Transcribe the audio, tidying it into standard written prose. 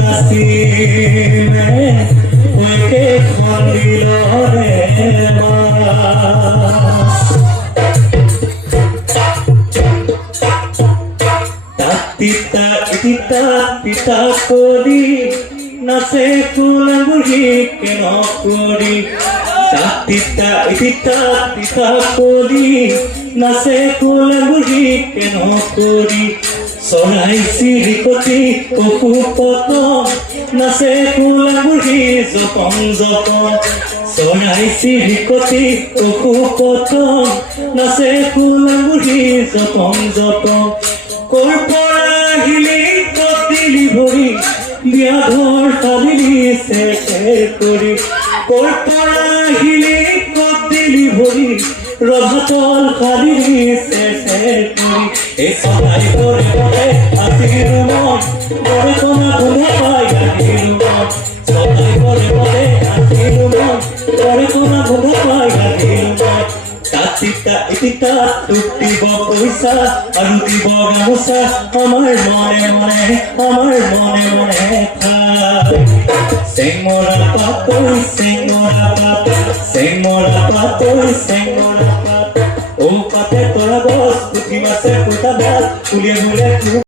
নাচি ওকে খন্দিল রে তিতা তিতা তিতা করি নাচে কুলাগুড়ি কেন করি তিতা তিতা তিতা করি নাচে কুলাগুড়ি কেন করি চৰাই চিৰিকটি পশু পতং নাচে কুলাগুড়ি জপং জপং চৰাই চিৰিকটি পশু পতং নাচে কুলাগুড়ি জপং জপং কৰ পৰা আহিলি কতিলি ভৰি বিয়া ঘৰ সাজিলি চেৰ কৰি কৰ পৰা আহিলি কতিলি ভৰি ৰভাতল সাজিলি চেৰ কৰি এই চৰাই কৰে কৰে আজিৰ মন কৰে কণা গোন্ধ পাই গাখীৰ মন চৰাই কৰে কৰে আজিৰ মন কৰে কণা গোন্ধ পাই গাখীৰ মন তিতা তিতা তোক দিব পইচা আৰু দিব গামোচা আমাৰ মনে মনে খাই চেংমৰা পাতৈ চেংমৰা পাত চেংমৰা পাতৈ চেংমৰা পাত ঔ পাতে তৰা গছ পুঠি মাছে পুতা ভাত ফুলিয়ে ফুলে